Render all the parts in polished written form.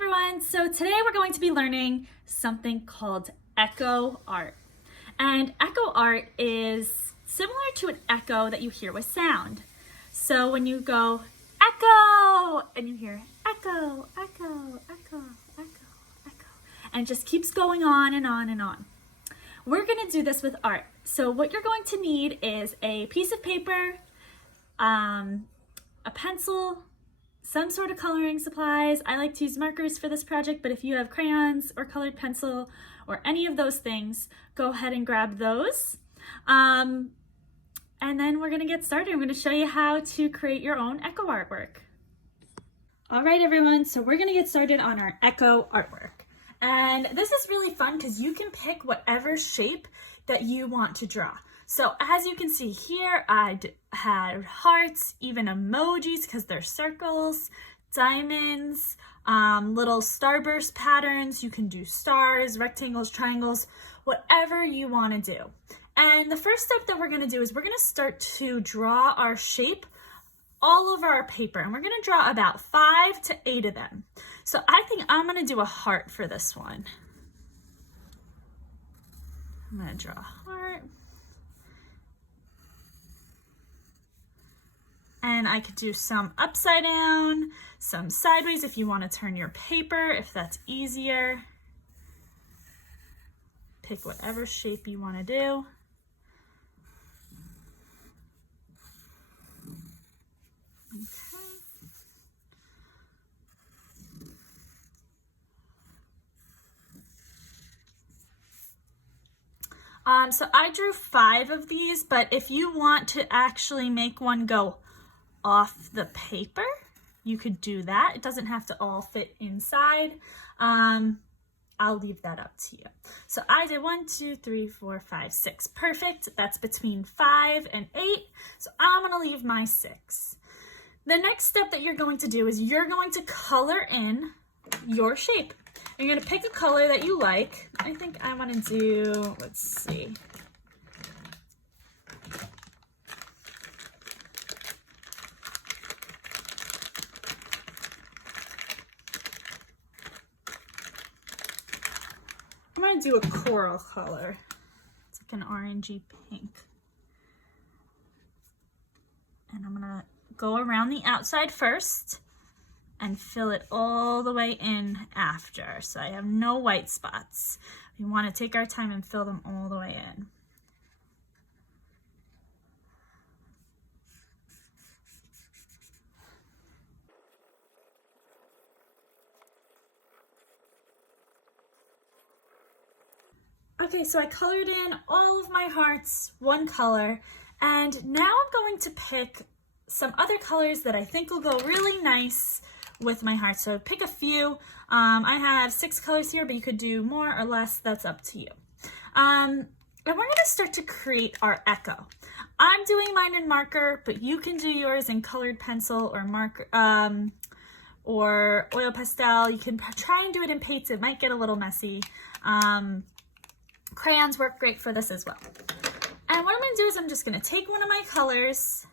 Everyone, so today we're going to be learning something called echo art. And echo art is similar to an echo that you hear with sound. So when you go echo and you hear echo, echo, echo, echo, echo, and it just keeps going on and on and on. We're going to do this with art. So what you're going to need is a piece of paper, a pencil, some sort of coloring supplies. I like to use markers for this project, but if you have crayons or colored pencil or any of those things, go ahead and grab those. And then we're gonna get started. I'm gonna show you how to create your own echo artwork. All right, everyone, so we're gonna get started on our echo artwork. And this is really fun because you can pick whatever shape that you want to draw. So as you can see here, I had hearts, even emojis because they're circles, diamonds, little starburst patterns. You can do stars, rectangles, triangles, whatever you want to do. And the first step that we're going to do is we're going to start to draw our shape all over our paper. And we're going to draw about 5 to 8 of them. So I think I'm going to do a heart for this one. I'm going to draw a heart. And I could do some upside down, some sideways if you want to turn your paper, if that's easier. Pick whatever shape you want to do. Okay. So I drew 5 of these, but if you want to actually make one go off the paper, you could do that. It doesn't have to all fit inside. I'll leave that up to you. So I did 1, 2, 3, 4, 5, 6. Perfect. That's between 5 and 8. So I'm going to leave my 6. The next step that you're going to do is you're going to color in your shape. You're going to pick a color that you like. I think I want to do, let's see. I'm going to do a coral color. It's like an orangey pink. And I'm going to go around the outside first and fill it all the way in after. So I have no white spots. We want to take our time and fill them all the way in. Okay, so I colored in all of my hearts, one color, and now I'm going to pick some other colors that I think will go really nice with my hearts. So pick a few. I have 6 colors here, but you could do more or less. That's up to you. And we're going to start to create our echo. I'm doing mine in marker, but you can do yours in colored pencil or marker or oil pastel. You can try and do it in paints. It might get a little messy. Crayons work great for this as well. And what I'm going to do is I'm just going to take one of my colors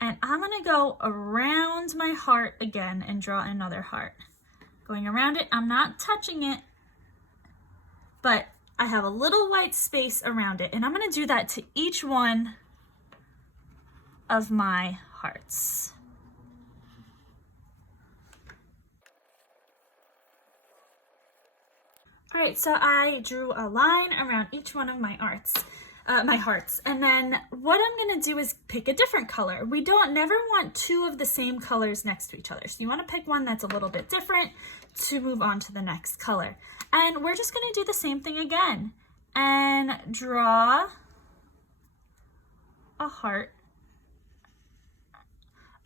and I'm going to go around my heart again and draw another heart. Going around it, I'm not touching it, but I have a little white space around it, and I'm going to do that to each one of my hearts. All right, so I drew a line around each one of my hearts, and then what I'm gonna do is pick a different color. We never want 2 of the same colors next to each other. So you wanna pick one that's a little bit different to move on to the next color. And we're just gonna do the same thing again and draw a heart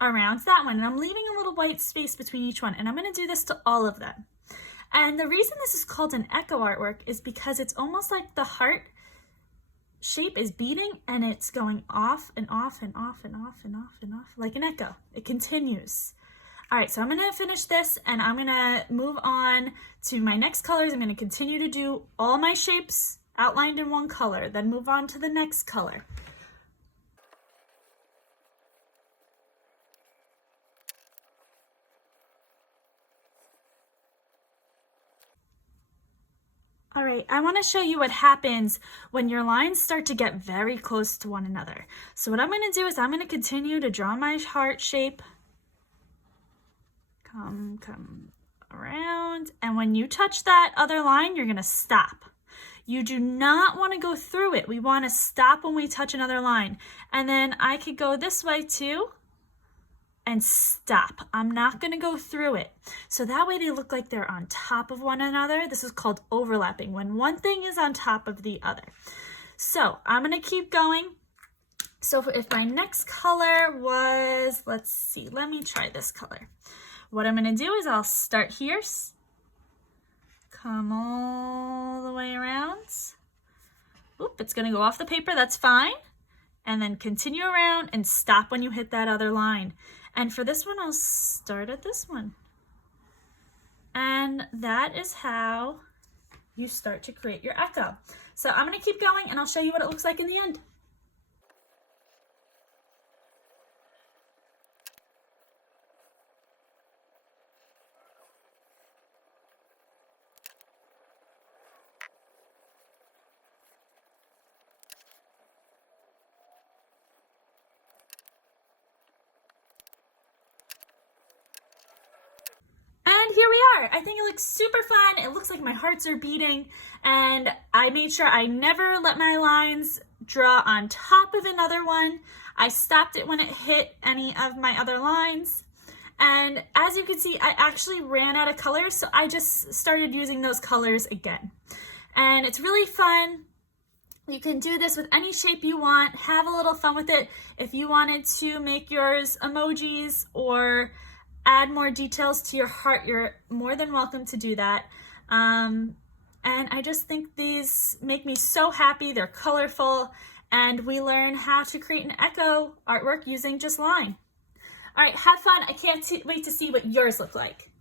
around that one. And I'm leaving a little white space between each one, and I'm gonna do this to all of them. And the reason this is called an echo artwork is because it's almost like the heart shape is beating and it's going off and off and off and off and off and off like an echo. It continues. All right, so I'm gonna finish this and I'm gonna move on to my next colors. I'm gonna continue to do all my shapes outlined in one color, then move on to the next color. All right, I want to show you what happens when your lines start to get very close to one another. So what I'm going to do is I'm going to continue to draw my heart shape. Come around. And when you touch that other line, you're going to stop. You do not want to go through it. We want to stop when we touch another line. And then I could go this way too and stop. I'm not going to go through it. So that way they look like they're on top of one another. This is called overlapping, when one thing is on top of the other. So I'm going to keep going. So if my next color was, let's see, let me try this color. What I'm going to do is I'll start here, come all the way around. Oop, it's going to go off the paper, that's fine. And then continue around and stop when you hit that other line. And for this one, I'll start at this one. And that is how you start to create your echo. So I'm going to keep going and I'll show you what it looks like in the end. And here we are. I think it looks super fun. It looks like my hearts are beating, and I made sure I never let my lines draw on top of another one. I stopped it when it hit any of my other lines. And as you can see, I actually ran out of colors, so I just started using those colors again. And it's really fun. You can do this with any shape you want. Have a little fun with it. If you wanted to make yours emojis or add more details to your heart, you're more than welcome to do that. And I just think these make me so happy. They're colorful, and we learn how to create an echo artwork using just line. All right, have fun. I can't wait to see what yours look like.